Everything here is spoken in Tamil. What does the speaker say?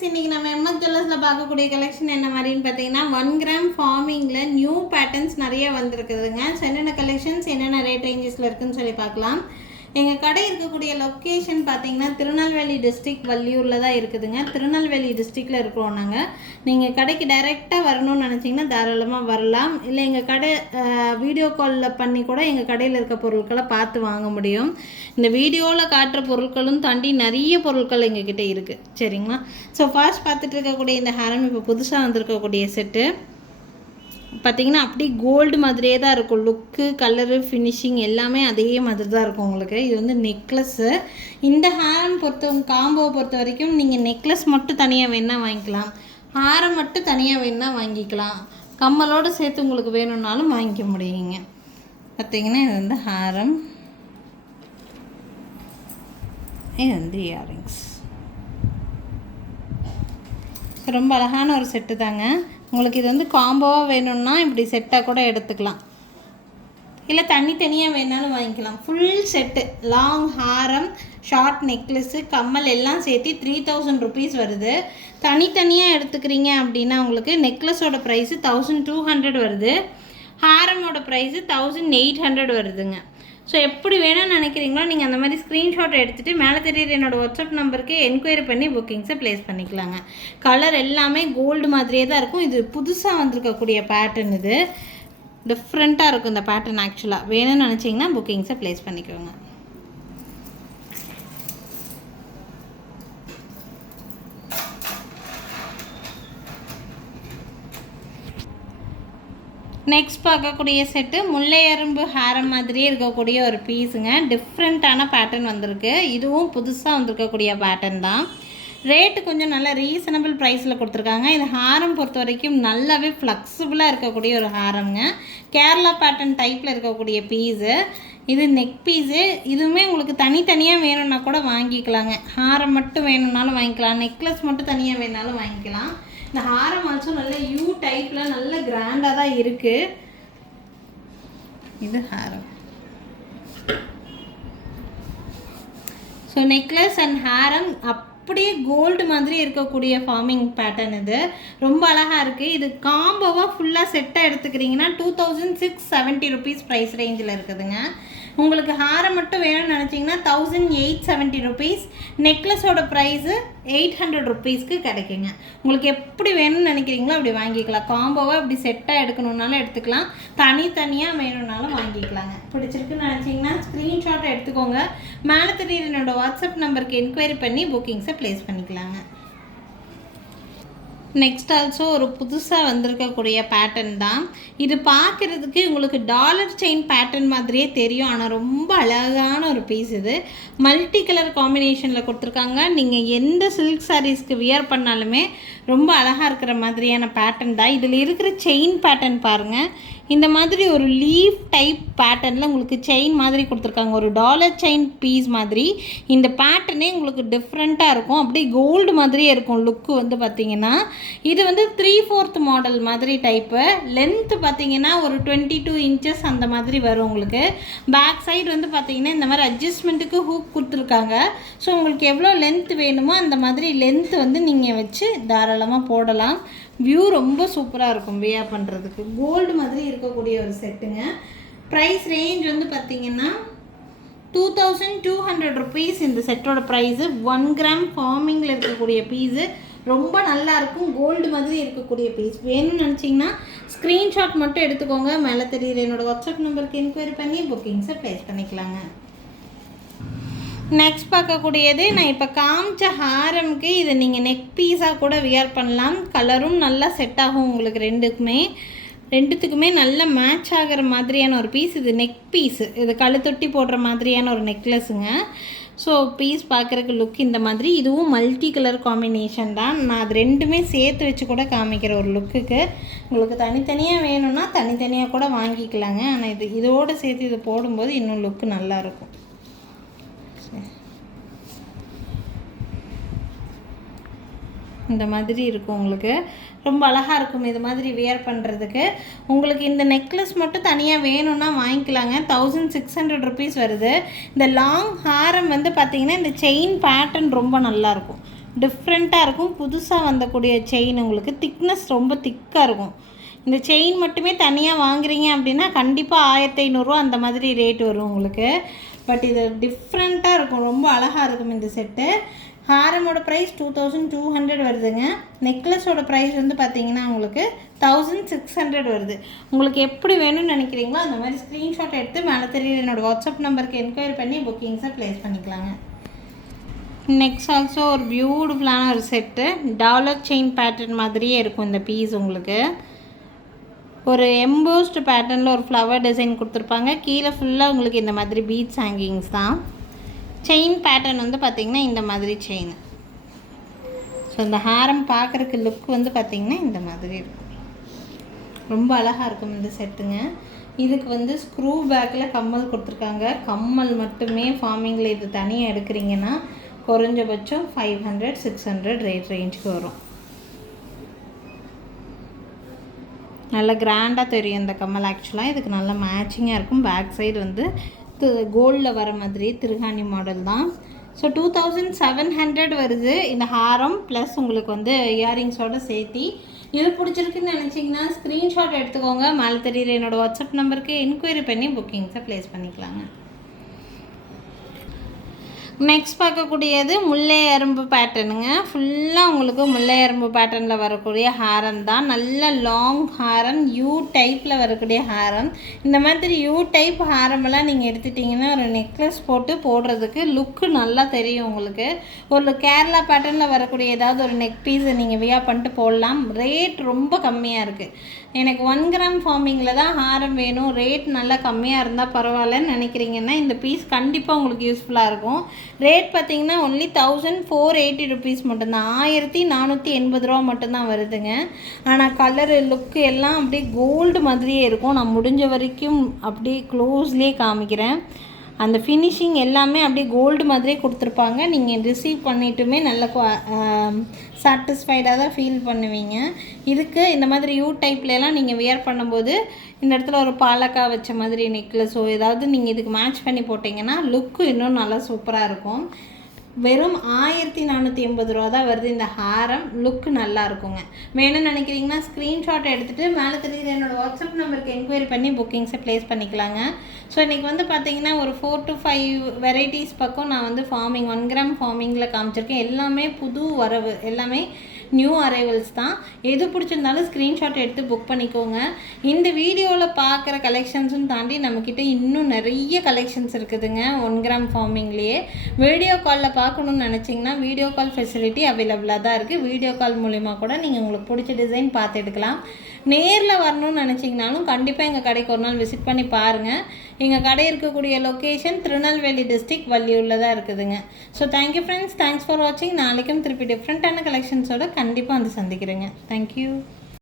ஃப்ரெண்ட்ஸ், இன்றைக்கி நம்ம எம்எஸ் ஜுவல்லர்ஸில் பார்க்கக்கூடிய கலெக்ஷன் என்ன மாதிரின்னு பார்த்தீங்கன்னா 1 கிராம் ஃபார்மிங்கில் நியூ பேட்டர்ன்ஸ் நிறைய வந்திருக்குதுங்க. ஸோ என்னென்ன கலெக்ஷன்ஸ் என்னென்ன ரேட் ரேஞ்சஸில் இருக்குதுன்னு சொல்லி பார்க்கலாம். எங்கள் கடை இருக்கக்கூடிய லொக்கேஷன் பார்த்தீங்கன்னா திருநெல்வேலி டிஸ்ட்ரிக்ட் வள்ளியூரில் தான் இருக்குதுங்க. திருநெல்வேலி டிஸ்ட்ரிக்டில் இருக்கிறோம் நாங்கள். நீங்கள் கடைக்கு டைரெக்டாக வரணும்னு நினச்சிங்கன்னா தாராளமாக வரலாம். இல்லை எங்கள் கடை வீடியோ காலில் பண்ணி கூட எங்கள் கடையில் இருக்க பொருட்களை பார்த்து வாங்க முடியும். இந்த வீடியோவில் காட்டுற பொருட்களும் தாண்டி நிறைய பொருட்கள் எங்ககிட்ட இருக்குது. சரிங்களா? ஸோ ஃபர்ஸ்ட் பார்த்துட்டு இருக்கக்கூடிய இந்த ஹாரம் இப்போ புதுசாக வந்திருக்கக்கூடிய செட்டு பார்த்திங்கன்னா அப்படியே கோல்டு மாதிரியே தான் இருக்கும். லுக்கு, கலரு, ஃபினிஷிங் எல்லாமே அதே மாதிரி தான் இருக்கும் உங்களுக்கு. இது வந்து நெக்லஸ்ஸு. இந்த ஹாரம் காம்போவை பொறுத்த வரைக்கும் நீங்கள் நெக்லஸ் மட்டும் தனியாக வேணால் வாங்கிக்கலாம், ஹாரம் மட்டும் தனியாக வேணால் வாங்கிக்கலாம், கம்மலோடு சேர்த்து உங்களுக்கு வேணும்னாலும் வாங்கிக்க முடியுங்க. பார்த்திங்கன்னா இது வந்து ஹாரம், இது வந்து இயரிங்ஸ். ரொம்ப அழகான ஒரு செட்டு தாங்க. உங்களுக்கு இது வந்து காம்போவாக வேணும்னா இப்படி செட்டாக கூட எடுத்துக்கலாம், இல்லை தனித்தனியாக வேணாலும் வாங்கிக்கலாம். ஃபுல் செட்டு லாங் ஹாரம், ஷார்ட் நெக்லஸ்ஸு, கம்மல் எல்லாம் சேர்த்து 3000 rupees வருது. தனித்தனியாக எடுத்துக்கிறீங்க அப்படின்னா உங்களுக்கு நெக்லஸோட ப்ரைஸு 1200 வருது, ஹாரமோட ப்ரைஸு 1800 வருதுங்க. ஸோ எப்படி வேணும்னு நினைக்கிறீங்களோ நீங்கள் அந்த மாதிரி ஸ்க்ரீன்ஷாட் எடுத்துகிட்டு மேலே தெரியுற என்னோடய வாட்ஸ்அப் நம்பருக்கு என்கொயரி பண்ணி புக்கிங்ஸை ப்ளேஸ் பண்ணிக்கலாங்க. கலர் எல்லாமே கோல்டு மாதிரியே தான் இருக்கும். இது புதுசாக வந்திருக்கக்கூடிய பேட்டர்ன், இது டிஃப்ரெண்ட்டாக இருக்கும் இந்த பேட்டர்ன். ஆக்சுவலாக வேணும்னு நினச்சிங்கன்னா புக்கிங்ஸை ப்ளேஸ் பண்ணிக்கோங்க. நெக்ஸ்ட் பார்க்கக்கூடிய செட்டு முல்லை எறும்பு ஹாரம் மாதிரியே இருக்கக்கூடிய ஒரு பீஸுங்க. டிஃப்ரெண்ட்டான பேட்டர்ன் வந்திருக்கு. இதுவும் புதுசாக வந்திருக்கக்கூடிய பேட்டர்ன் தான். ரேட்டு கொஞ்சம் நல்ல ரீசனபிள் ப்ரைஸில் கொடுத்துருக்காங்க. இது ஹாரம் பொறுத்த வரைக்கும் நல்லாவே ஃப்ளெக்சிபிளாக இருக்கக்கூடிய ஒரு ஹாரம்ங்க. கேரளா பேட்டர்ன் டைப்பில் இருக்கக்கூடிய பீஸு. இது நெக் பீஸு. இதுவுமே உங்களுக்கு தனித்தனியாக வேணும்னா கூட வாங்கிக்கலாங்க. ஹாரம் மட்டும் வேணும்னாலும் வாங்கிக்கலாம், நெக்லஸ் மட்டும் தனியாக வேணுனாலும் வாங்கிக்கலாம். இந்த ஹாரம் ஆல்சோ நல்ல யூ டைப்பில் நல்ல கிராண்டாக தான் இருக்குது. இது ஹாரம். ஸோ நெக்லஸ் அண்ட் ஹாரம் அப்படியே கோல்டு மாதிரி இருக்கக்கூடிய ஃபார்மிங் பேட்டர்ன். இது ரொம்ப அழகாக இருக்குது. இது காம்போவாக ஃபுல்லாக செட்டாக எடுத்துக்கிறீங்கன்னா 2670 rupees ப்ரைஸ் ரேஞ்சில் இருக்குதுங்க. உங்களுக்கு ஹாரம் மட்டும் வேணும்னு நினச்சிங்கன்னா 1870 rupees, நெக்லஸோட ப்ரைஸு 800 rupeesக்கு கிடைக்குங்க. உங்களுக்கு எப்படி வேணும்னு நினைக்கிறீங்களோ அப்படி வாங்கிக்கலாம். காம்போவாக இப்படி செட்டாக எடுக்கணுன்னாலும் எடுத்துக்கலாம், தனித்தனியாக வேணும்னாலும் வாங்கிக்கலாங்க. பிடிச்சிருக்குன்னு நினச்சிங்கன்னா ஸ்க்ரீன்ஷாட்டை எடுத்துக்கோங்க. மேலே தெரியுற என்னோடய வாட்ஸ்அப் நம்பருக்கு என்கொயரி பண்ணி புக்கிங்ஸை ப்ளேஸ் பண்ணிக்கலாங்க. நெக்ஸ்ட் ஆல்சோ ஒரு புதுசாக வந்திருக்கக்கூடிய பேட்டர்ன் தான். இது பார்க்குறதுக்கு உங்களுக்கு டாலர் செயின் பேட்டர்ன் மாதிரியே தெரியும், ஆனால் ரொம்ப அழகான ஒரு பீஸ். இது மல்டி கலர் காம்பினேஷனில் கொடுத்துருக்காங்க. நீங்கள் எந்த சில்க் சாரீஸ்க்கு வியர் பண்ணாலுமே ரொம்ப அழகாக இருக்கிற மாதிரியான பேட்டர்ன் தான். இதில் இருக்கிற செயின் பேட்டர்ன் பாருங்கள். இந்த மாதிரி ஒரு லீஃப் டைப் பேட்டர்னில் உங்களுக்கு செயின் மாதிரி கொடுத்துருக்காங்க. ஒரு டாலர் செயின் பீஸ் மாதிரி இந்த பேட்டர்னே உங்களுக்கு டிஃப்ரெண்ட்டாக இருக்கும். அப்படியே கோல்டு மாதிரியே இருக்கும் லுக்கு வந்து பார்த்திங்கன்னா. இது வந்து 3/4 மாடல் மாதிரி டைப்பு. லென்த்து பார்த்திங்கன்னா ஒரு 22 inches அந்த மாதிரி வரும் உங்களுக்கு. பேக் சைடு வந்து பார்த்திங்கன்னா இந்த மாதிரி அட்ஜஸ்ட்மெண்ட்டுக்கு ஹூக் கொடுத்துருக்காங்க. ஸோ உங்களுக்கு எவ்வளோ லென்த் வேணுமோ அந்த மாதிரி லென்த்து வந்து நீங்கள் வச்சு தாராளமாக போடலாம். வியூ ரொம்ப சூப்பராக இருக்கும் வியர் பண்ணுறதுக்கு. கோல்டு மாதிரி இருக்கக்கூடிய ஒரு செட்டுங்க. ப்ரைஸ் ரேஞ்ச் வந்து பார்த்திங்கன்னா 2200 rupees இந்த செட்டோட ப்ரைஸு. 1 கிராம் ஃபார்மிங்கில் இருக்கக்கூடிய பீஸு. ரொம்ப நல்லாயிருக்கும், கோல்டு மாதிரி இருக்கக்கூடிய பீஸ். வேணும்னு நினச்சிங்கன்னா ஸ்க்ரீன்ஷாட் மட்டும் எடுத்துக்கோங்க. மேலே தெரியுற என்னோடய வாட்ஸ்அப் நம்பருக்கு என்கொயரி பண்ணி புக்கிங்ஸை ப்ளேஸ் பண்ணிக்கலாங்க. நெக்ஸ்ட் பார்க்கக்கூடியது நான் இப்போ காமிச்ச ஹாரமுக்கு இதை நீங்கள் நெக் பீஸாக கூட வியர் பண்ணலாம். கலரும் நல்லா செட் ஆகும் உங்களுக்கு. ரெண்டுத்துக்குமே நல்லா மேட்ச் ஆகிற மாதிரியான ஒரு பீஸ். இது நெக் பீஸு. இது கழுத்தொட்டி போடுற மாதிரியான ஒரு நெக்லஸுங்க. ஸோ பீஸ் பார்க்குறக்கு லுக் இந்த மாதிரி. இதுவும் மல்டி கலர் காம்பினேஷன் தான். நான் அது ரெண்டுமே சேர்த்து வச்சு கூட காமிக்கிற ஒரு லுக்குக்கு. உங்களுக்கு தனித்தனியாக வேணும்னா தனித்தனியாக கூட வாங்கிக்கலாங்க. ஆனால் இதோடு சேர்த்து இது போடும்போது இன்னும் லுக்கு நல்லாயிருக்கும். இந்த மாதிரி இருக்கும் உங்களுக்கு. ரொம்ப அழகாக இருக்கும் இது மாதிரி வியர் பண்ணுறதுக்கு. உங்களுக்கு இந்த நெக்லஸ் மட்டும் தனியாக வேணும்னா வாங்கிக்கலாங்க. 1600 rupees வருது. இந்த லாங் ஹாரம் வந்து பார்த்திங்கன்னா இந்த செயின் பேட்டர்ன் ரொம்ப நல்லாயிருக்கும். டிஃப்ரெண்ட்டாக இருக்கும். புதுசாக வந்தக்கூடிய செயின் உங்களுக்கு திக்னஸ் ரொம்ப திக்காக இருக்கும். இந்த செயின் மட்டுமே தனியாக வாங்குறீங்க அப்படின்னா கண்டிப்பாக 1500 அந்த மாதிரி ரேட் வரும் உங்களுக்கு. பட் இது டிஃப்ரெண்ட்டாக இருக்கும், ரொம்ப அழகாக இருக்கும் இந்த செட்டு. ஹாரமோட ப்ரைஸ் 2200 வருதுங்க. நெக்லஸோட ப்ரைஸ் வந்து பார்த்திங்கன்னா உங்களுக்கு 1600 வருது. உங்களுக்கு எப்படி வேணும்னு நினைக்கிறீங்களோ அந்த மாதிரி ஸ்க்ரீன்ஷாட் எடுத்து மேலே தெரியுற என்னோடய வாட்ஸ்அப் நம்பருக்கு என்கொயரி பண்ணி புக்கிங்ஸை ப்ளேஸ் பண்ணிக்கலாங்க. நெக்ஸ்ட் ஆல்சோ ஒரு பியூட்டிஃபுல்லான ஒரு செட்டு. டாலர் செயின் பேட்டர்ன் மாதிரியே இருக்கும் இந்த பீஸ் உங்களுக்கு. ஒரு எம்போஸ்டு பேட்டர்னில் ஒரு ஃப்ளவர் டிசைன் கொடுத்துருப்பாங்க. கீழே ஃபுல்லாக உங்களுக்கு இந்த மாதிரி பீட்ஸ் ஹேங்கிங்ஸ் தான். செயின் பேட்டர்ன் வந்து பார்த்திங்கன்னா இந்த மாதிரி செயின். ஸோ இந்த ஹாரம் பார்க்குறக்கு லுக் வந்து பார்த்திங்கன்னா இந்த மாதிரி இருக்கும். ரொம்ப அழகாக இருக்கும் இந்த செட்டுங்க. இதுக்கு வந்து ஸ்க்ரூ பேக்கில் கம்மல் கொடுத்துருக்காங்க. கம்மல் மட்டுமே ஃபார்மிங்கில் இது தனியாக எடுக்கிறீங்கன்னா குறைஞ்சபட்சம் 500-600 ரேஞ்சுக்கு வரும். நல்லா கிராண்டாக தெரியும் இந்த கம்மல். ஆக்சுவலாக இதுக்கு நல்லா மேட்சிங்காக இருக்கும். பேக் சைடு வந்து கோல்டில் வர மாதிரி திருகாணி மாடல் தான். ஸோ 2700 வருது இந்த ஹாரம் ப்ளஸ் உங்களுக்கு வந்து இயரிங்ஸோடு சேர்த்தி. இது பிடிச்சிருக்குன்னு நினச்சிங்கன்னா ஸ்க்ரீன்ஷாட் எடுத்துக்கோங்க. மேலே தெரியுற என்னோடய வாட்ஸ்அப் நம்பருக்கு என்கொயரி பண்ணி புக்கிங்ஸை ப்ளேஸ் பண்ணிக்கலாங்க. நெக்ஸ்ட் பார்க்கக்கூடியது முல்லை அரும்பு பேட்டர்னுங்க. ஃபுல்லாக உங்களுக்கு முல்லை அரும்பு பேட்டர்னில் வரக்கூடிய ஹாரம் தான். நல்ல லாங் ஹாரம், யூ டைப்பில் வரக்கூடிய ஹாரம். இந்த மாதிரி யூ டைப் ஹாரமெல்லாம் நீங்கள் எடுத்துட்டிங்கன்னா ஒரு நெக்லஸ் போட்டு போடுறதுக்கு லுக்கு நல்லா தெரியும் உங்களுக்கு. ஒரு கேரளா பேட்டர்னில் வரக்கூடிய ஏதாவது ஒரு நெக் பீஸை நீங்கள் வியா பண்ணிட்டு போடலாம். ரேட் ரொம்ப கம்மியாக இருக்குது. எனக்கு 1 கிராம் ஃபார்மிங்கில் தான் ஹாரம் வேணும், ரேட் நல்லா கம்மியாக இருந்தால் பரவாயில்லன்னு நினைக்கிறீங்கன்னா இந்த பீஸ் கண்டிப்பாக உங்களுக்கு யூஸ்ஃபுல்லாக இருக்கும். ரேட் பார்த்திங்கன்னா ஒன்லி 1480 ருபீஸ் மட்டும்தான். 1480 ரூபா மட்டும்தான் வருதுங்க. ஆனால் கலரு லுக்கு எல்லாம் அப்படியே கோல்டு மாதிரியே இருக்கும். நான் முடிஞ்ச வரைக்கும் அப்படியே க்ளோஸ்லேயே காமிக்கிறேன். அந்த ஃபினிஷிங் எல்லாமே அப்படியே கோல்டு மாதிரியே கொடுத்துருப்பாங்க. நீங்கள் ரிசீவ் பண்ணிட்டுமே நல்ல சாட்டிஸ்ஃபைடாக தான் ஃபீல் பண்ணுவீங்க. இதுக்கு இந்த மாதிரி யூ டைப்லலாம் நீங்கள் வியர் பண்ணும்போது இந்த இடத்துல ஒரு பாலக்காய் வச்ச மாதிரி நெக்லஸோ ஏதாவது நீங்கள் இதுக்கு மேட்ச் பண்ணி போட்டிங்கன்னா லுக்கு இன்னும் நல்லா சூப்பராக இருக்கும். வெறும் 1480 ரூபா தான் வருது இந்த ஹாரம். லுக்கு நல்லா இருக்குங்க. வேணும்னு நினைக்கிறீங்கன்னா ஸ்க்ரீன்ஷாட் எடுத்துகிட்டு மேலே தெரியுற என்னோடய வாட்ஸ்அப் நம்பருக்கு என்கொயரி பண்ணி புக்கிங்ஸை ப்ளேஸ் பண்ணிக்கலாங்க. ஸோ இன்றைக்கி வந்து பார்த்திங்கன்னா ஒரு 4 to 5 வெரைட்டிஸ் பக்கம் நான் வந்து ஃபார்மிங் 1 கிராம் ஃபார்மிங்கில் காமிச்சிருக்கேன். எல்லாமே புது வரவு, எல்லாமே நியூ அரைவல்ஸ் தான். எது பிடிச்சிருந்தாலும் ஸ்க்ரீன்ஷாட் எடுத்து புக் பண்ணிக்கோங்க. இந்த வீடியோவில் பார்க்குற கலெக்ஷன்ஸும் தாண்டி நம்மக்கிட்ட இன்னும் நிறைய கலெக்ஷன்ஸ் இருக்குதுங்க 1 கிராம் ஃபார்மிங்லேயே. வீடியோ காலில் பார்க்கணுன்னு நினச்சிங்கன்னா வீடியோ கால் ஃபெசிலிட்டி அவைலபிளாக தான் இருக்குது. வீடியோ கால் மூலிமா கூட நீங்கள் உங்களுக்கு பிடிச்ச டிசைன் பார்த்து எடுக்கலாம். நேரில் வரணும்னு நினச்சிங்கனாலும் கண்டிப்பாக எங்கள் கடைக்கு ஒரு நாள் விசிட் பண்ணி பாருங்கள். எங்கள் கடை இருக்கக்கூடிய லொக்கேஷன் திருநெல்வேலி டிஸ்ட்ரிக்ட் வள்ளியூரில் தான் இருக்குதுங்க. So thank you friends, thanks for வாட்சிங். நாளைக்கும் திருப்பி டிஃப்ரெண்ட்டான கலெக்ஷன்ஸோட கண்டிப்பாக வந்து சந்திக்கிறேங்க. தேங்க்யூ.